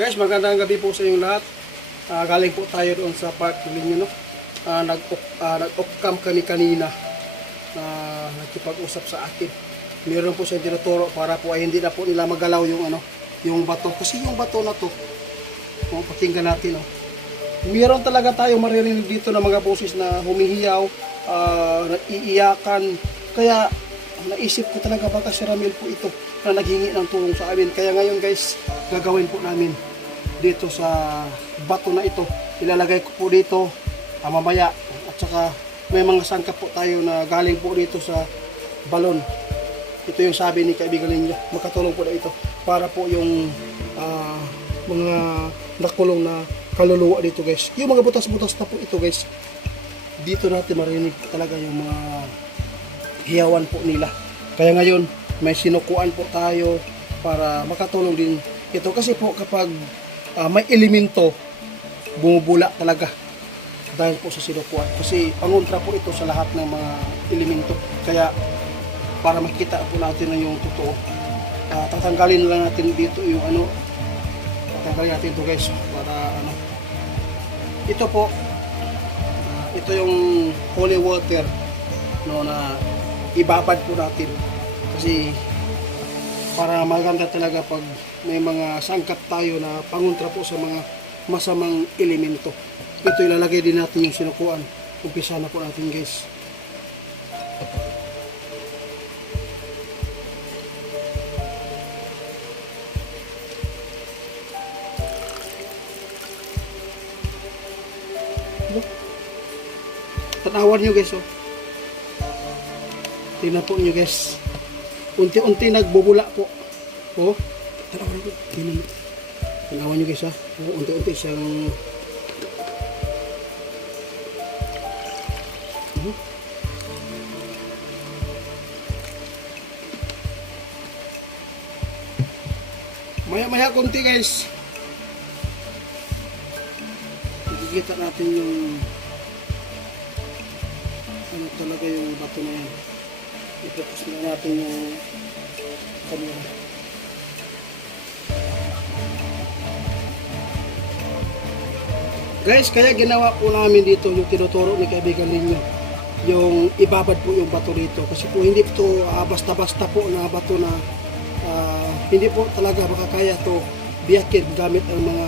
Guys, magandang gabi po sa inyong lahat. Galing po tayo doon sa park ninyo, no? Nag-off-cam kami kanina. Nagkipag-usap sa akin. Meron po siyang tinuturo para po ay hindi na po nila magalaw yung yung bato. Kasi yung bato na to, pakinggan natin, no? Meron talaga tayong maririnig dito na mga boses na humihiyaw, nag-iiyakan. Kaya naisip ko talaga baka si Ramil po ito na naghingi ng tulong sa amin. Kaya ngayon guys, gagawin po namin dito sa bato na ito. Ilalagay ko po dito mamaya. At saka may mga sangkap po tayo na galing po dito sa balon. Ito yung sabi ni kaibigan ninyo. Makatulong po na ito para po yung mga nakulong na kaluluwa dito guys. Yung mga butas-butas na po ito guys. Dito natin marinig talaga yung mga hiyawan po nila. Kaya ngayon may sinukuan po tayo para makatulong din ito. Kasi po kapag may elemento, bumubula talaga dahil po sa sinukuan. Kasi pangontra po ito sa lahat ng mga elemento. Kaya para makita po natin na yung totoo, tatanggalin lang natin dito yung tatanggalin natin ito guys para ito po, ito yung holy water, no, na ibabad po natin. Kasi para maganda talaga pag may mga sangkap tayo na pangontra po sa mga masamang elemento. Ito ilalagay din natin yung sinukuan. Umpisa na po natin guys. Tanawan nyo guys, oh. Tingnan po nyo guys. Unti-unti nagbubula po. Oh, tanawan nyo guys, ha. Oh, unti-unti siyang maya-maya konti guys. Makikita natin yung talaga yung bato na yan. I-focus na natin yung camera. Guys, kaya ginawa po namin dito yung tinuturo ni kaibigan ninyo, yung ibabad po yung bato dito. Kasi po hindi ito basta-basta po na bato na hindi po talaga makakaya to biyakin gamit ang mga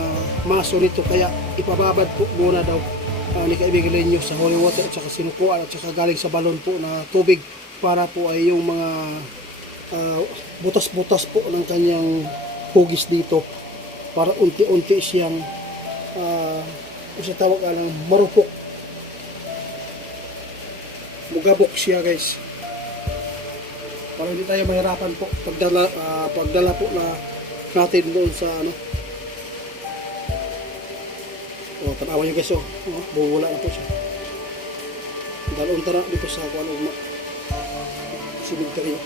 maso nito. Kaya ipababad po muna daw ni kaibigan ninyo sa holy water at saka sinukuan at saka galing sa balon po na tubig para po ay yung mga butas-butas po ng kanyang hugis dito para unti-unti siyang tawag ng marupok, mugabok siya guys, para hindi tayo mahirapan po pagdala po na natin doon sa tanawan nyo guys, bubula na po siya. Dalawang tara dito sa cemetery.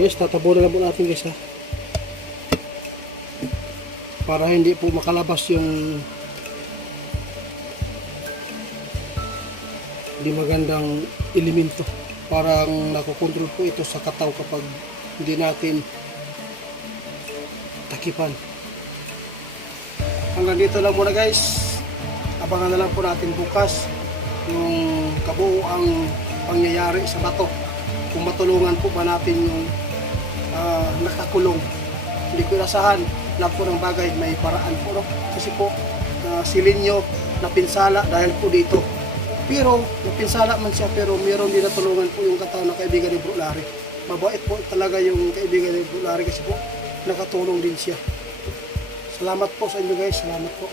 Yes, tatabunan na po natin guys, ha, para hindi po makalabas yung di magandang elemento. Parang nakokontrol po ito sa kataw kapag hindi natin takipan. Hanggang dito lang muna guys. Abangan na lang po natin bukas yung kabuuang pangyayari sa bato. Kung matulungan po ba natin yung nakakulong. Hindi ko inasahan lahat po ng bagay may paraan po, no? Kasi po si Linyo napinsala dahil po dito. Pero napinsala man siya, pero meron din natulungan po yung katao na kaibigan ni Bro Larry. Mabait po talaga yung kaibigan ni Bro Larry kasi po nakatulong din siya. Salamat po sa inyo guys. Salamat po.